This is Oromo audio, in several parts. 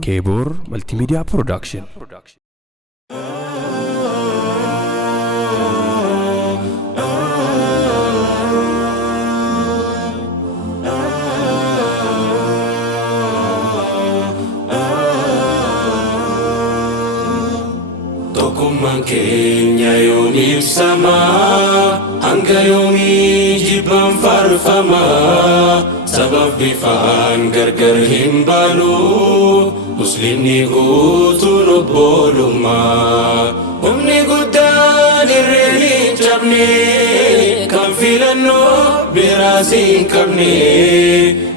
Kebor Multimedia Production. Tokkummaan keenya yoomiif samaa hanga yoomii jibbaan faarfamaa sabab bifaan gargar hin baanu muslimni guutuun obbolummaa humni guddaan irree hin cabne kan filannoo biraas hin qabne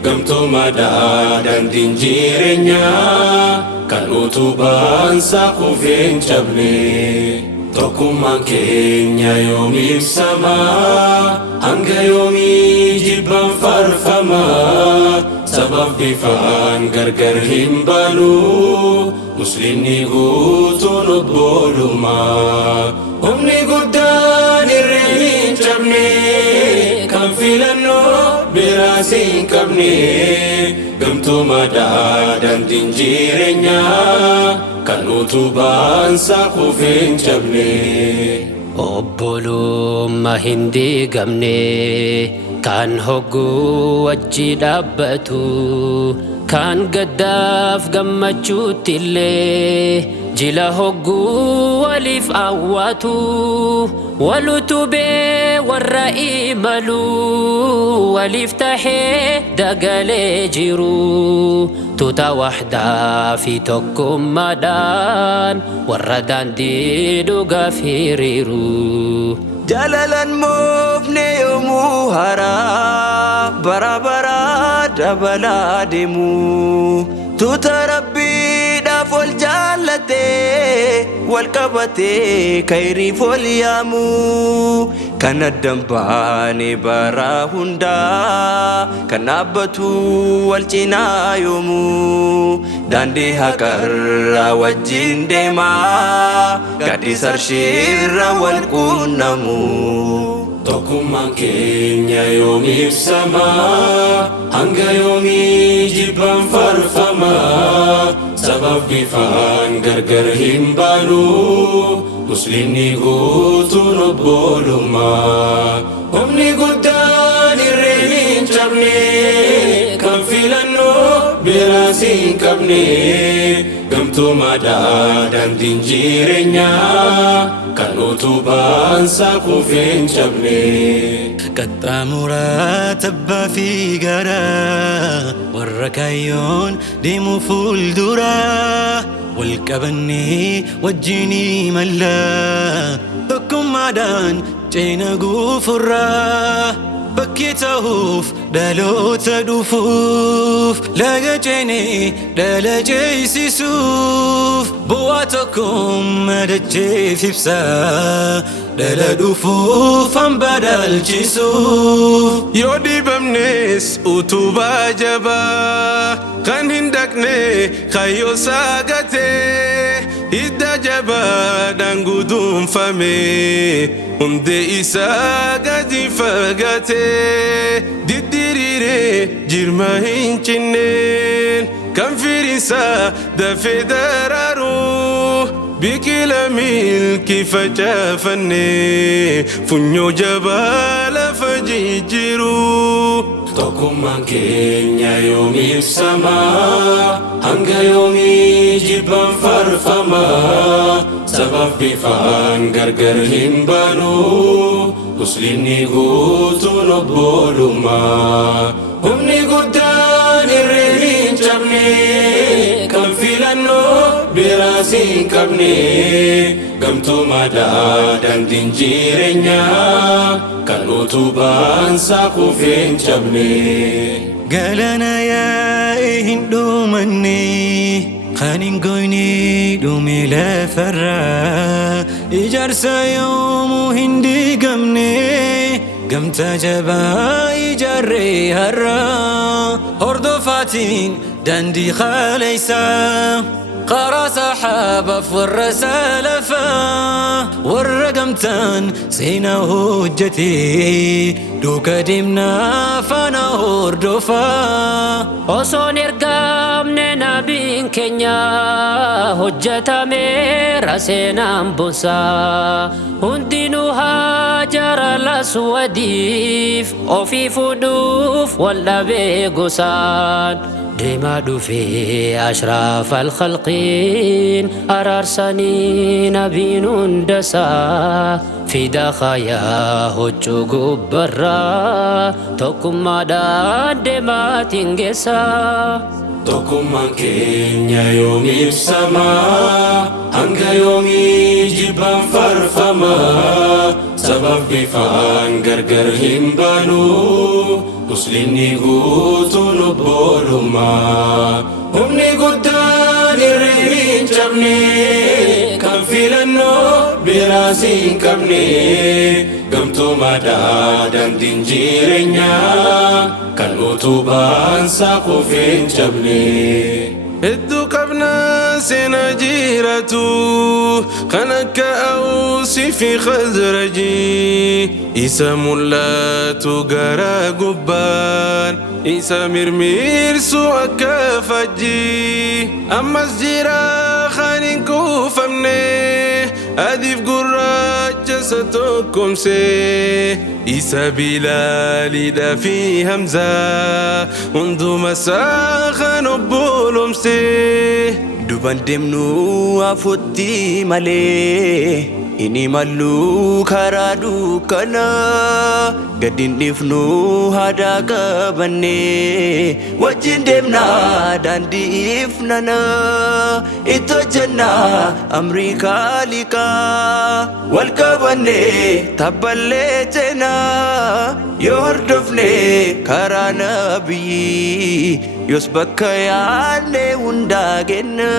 gamtoomaadhaa daandiin jireenyaa kan utubaan saaqufeen cabne tokkummaan keenya yoomiif samaa hanga yoomii jibbaan faarfamaa sabab bifaan gargar hin baanu muslimni guutuun obbolummaa humni guddaan irree hin cabne kan filannoo biraas hin qabne gamtoomaadhaa daandiin jireenyaa kan utubaan saaqufeen cabne obbolummaa hin diigamne kan hogguu wajji dhaabbatu kan gaddaaf gammachuutti illee jila hogguu waliif awwaatu walutubee warra imalu waliif tahee dagalee jiru tuuta wahdaa fi tokkummaadhaan warra daandii dhugaaf hiriiru jalalan moofne yoomuu haraa bara bara dabalaa deemu tuuta rabbiidhaaf ol jaallatee wal qabatee kayriif ol yaamu kan addan baane bara hundaa kan dhaabbatu wal cinaa yoomuu daandii haqarraa wajjin deemaa gadhiis arshiirra wal quunnamu tokkummaan keenya yoomiif samaa hanga yoomii jibbaan faarfamaa sabab bifaan gargar hin baanu muslimni guutuun obbolummaa humni guddaan irree hin cabne kan filannoo biraas hin qabne gamtoomaadhaa daandiin jireenyaa kan utubaan saaqufeen cabne qaxxaamuraa tabbaa fi garaa warra kaayyoon deemu fuulduraa wal qabannee wajjinii mallaa tokkummaadhaan ceena guufurraa bakkee ta'uuf dhaloota dhufuuf laga ceenee dhala ceesisuuf bu'aa tokkummaa dacheef ibsaa dhala dhufuuf hamba dhaalchisuuf yoo dibamnes utubaa jabaa kan hin dhaqne kayyoo saagatee hidda jabaadhaan guduunfame hundee isaa gadi fagatee diddiriiree jirma hin cinneen kan firiinsaa dafee daraaru biqila milkii facaafanne funyoo jabaa lafa jijjiiru tokkummaan keenya yoomiif samaa hanga yoomii jibbaan faarfamaa sabab bifaan gargar hin baanu muslimni guutuun obbolummaa humni guddaan irree hin cabne kan filannoo biraas hin qabne gamtoomaadhaa daandiin jireenyaa kan utubaan saaqufeen cabne galana yaa'ee hin dhumanne kan hin goyne dhume lafarraa ijaarsa yoomuu hin diigamne gamtaa jabaa ijaarree har'aa hordofaatiin daandii khaleessaa قرا سحابة فور سلفا والرقمتان سينا هجتي دوكا دمنا فانا هردفا Osoon ergamne nabiin keenya hojjetameera seenaan boonsaa hundinuu haajara laswadiif ofii fuudhuuf wal dhabee gosaan deemaa dhufee ashraaf alkhalqiin araarsanii nabiin hundasaa fida khaayaa huccuu gubbarraa tokkummaadhaan deemaatiin geessaa. Tokkummaan keenya yoom ibsamaa hanga yoomii jibbaan farfamaa sabab bifaan gargar hin baanu muslimni guutuun obbolummaa humni guddaan irra hin cabne kan filannoo biraas hin qabne gamtoomaadhaa daandiin jireenyaa kan utubaan saaquuf hin cabne. Hedduu qabnaa seenaa jiratu kan akka Awsii fi Khazrajii isa mul'atu gara gubbaan isa mirmirsu akka fajjii ammas jira kan hin kuufamne adiif gurraacha isa tokkomse isa Bilaalidha fi Hamzaa hunduma isaa kan obbolomse. Duban deemnu afuutti malee inni mallu karaa dukkana gadin dhifnu haada qabanne wajjin deemna daandii ifnana itti hojjenna amrii kaaliqaa wal qabanne tabballee ceena yoo hordofne karaa nabiyyi yoos bakka yaadne hundaa kenna.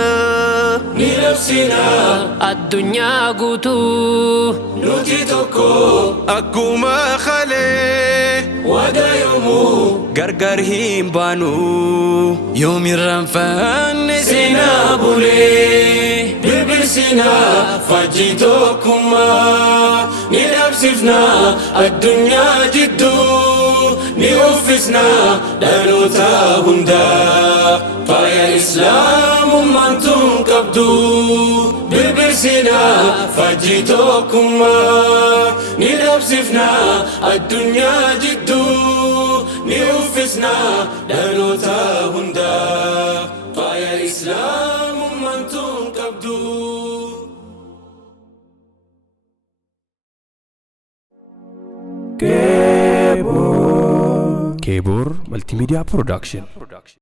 Ni labsina addunyaa guutuu nuti tokko akkuma khalee wada yoomuu gargar hin baanu yoomirraanfanne seenaa bulee birbirsina fajjii tokkummaa ni dhabsifna addunyaa jidduu ni uffisna dhaloota hundaa faaya islaamummaan tun qabdu birbirsina fajjii tokkummaa ni dhabsifna addunyaa jidduu ni uffisna dhaloota hundaa faaya islaamummaan tun qabdu. Kebor Multimedia Production.